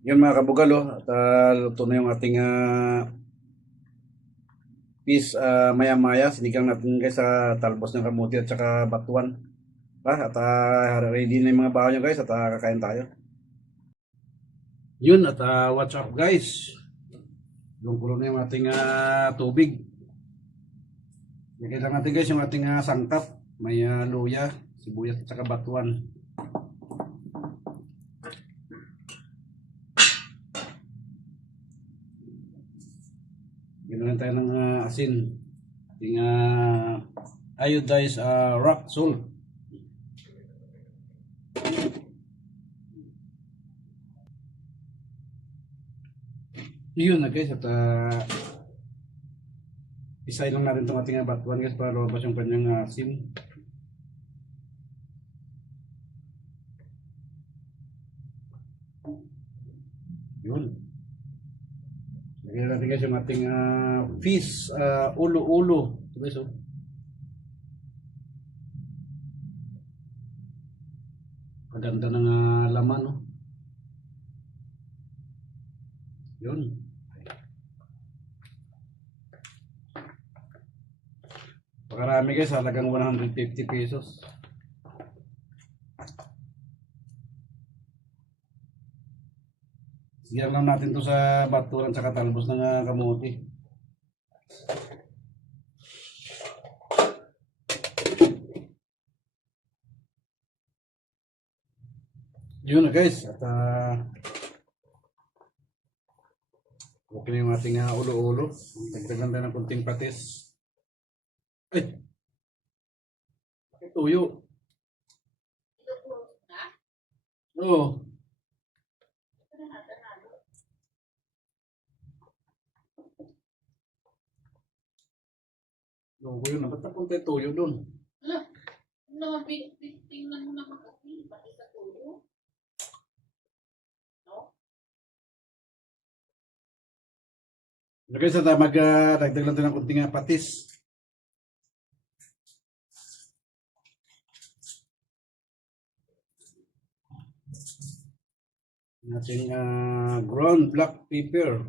Yun mga kabugalo, at uh, luto na yung ating uh, fish ah, maya-maya. Sinigang natin guys sa talbos ng kamuti at saka batuan. Pa, at ah, ready na yung mga baho nyo guys at ah, kakain tayo. Yun at ah, watch up guys. Lungkulo na yung ating ah, tubig. Lagyan lang natin guys yung ating ah, sangkap. May ah, luya, sibuyas at saka batuan. Ginawan tayo ng ah, asin. Ating uh, iodized ah, rock salt. Yun na guys at uh, isayin lang natin itong ating batuan guys para lumabas yung kanyang ah, asin. Yun. Lagyan natin guys yung ating ah, fish ah, ulo-ulo. Ito guys oh. Kaganda ng ah, laman oh. Yun. Pakarami guys, halagang 150 pesos. Siyan lang natin to sa baturan sa katalbos ng ah, kamuti. Yun na guys, at ah, okay na yung ating ah, ulo-ulo. Dagdagan tayo ng kunting patis. Ay! Bakit tuyo? Oo. Logo yun. Ba't napunta yung tuyo doon? Ala, naman, tingnan mo naman kasi, pati sa tuyo. No? Lagay sa mag uh, dagdag lang ng kunting patis. Yung ating ah, ground black pepper.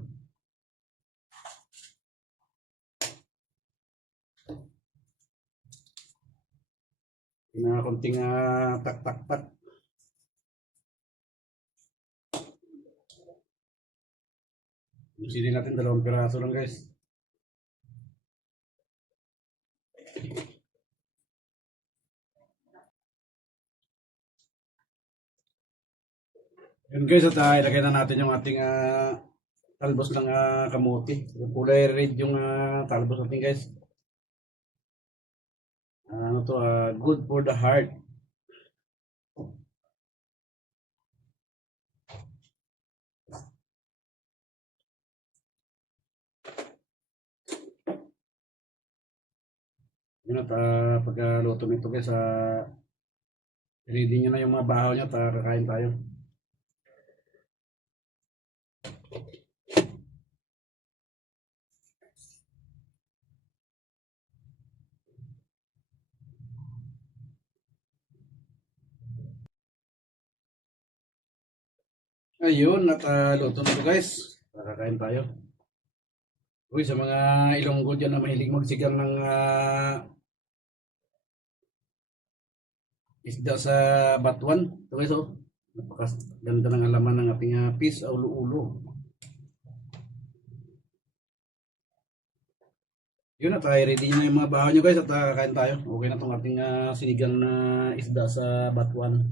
Na kunting ah, tak tak tak. Yung sili natin dalawang piraso lang guys. Yun guys, at uh, ilagay na natin yung ating ah, talbos ng ah, kamuti. Yung kulay red yung ah, talbos natin guys. Ano to, ah, good for the heart. Yun at uh, pagkaluto nito guys, uh, ready nyo na yung mga bahaw nyo at ah, kakain tayo. Ayun, at uh, na to guys. Kakain tayo. Uy, sa mga ilonggo dyan na mahilig magsigang ng ah, isda sa batuan. Ito guys, oh. Napakaganda ng alaman ng ating uh, fish, ulo-ulo. Yun at uh, ready na yung mga bahaw nyo guys at uh, kain tayo. Okay na itong ating ah, sinigang na isda sa batuan.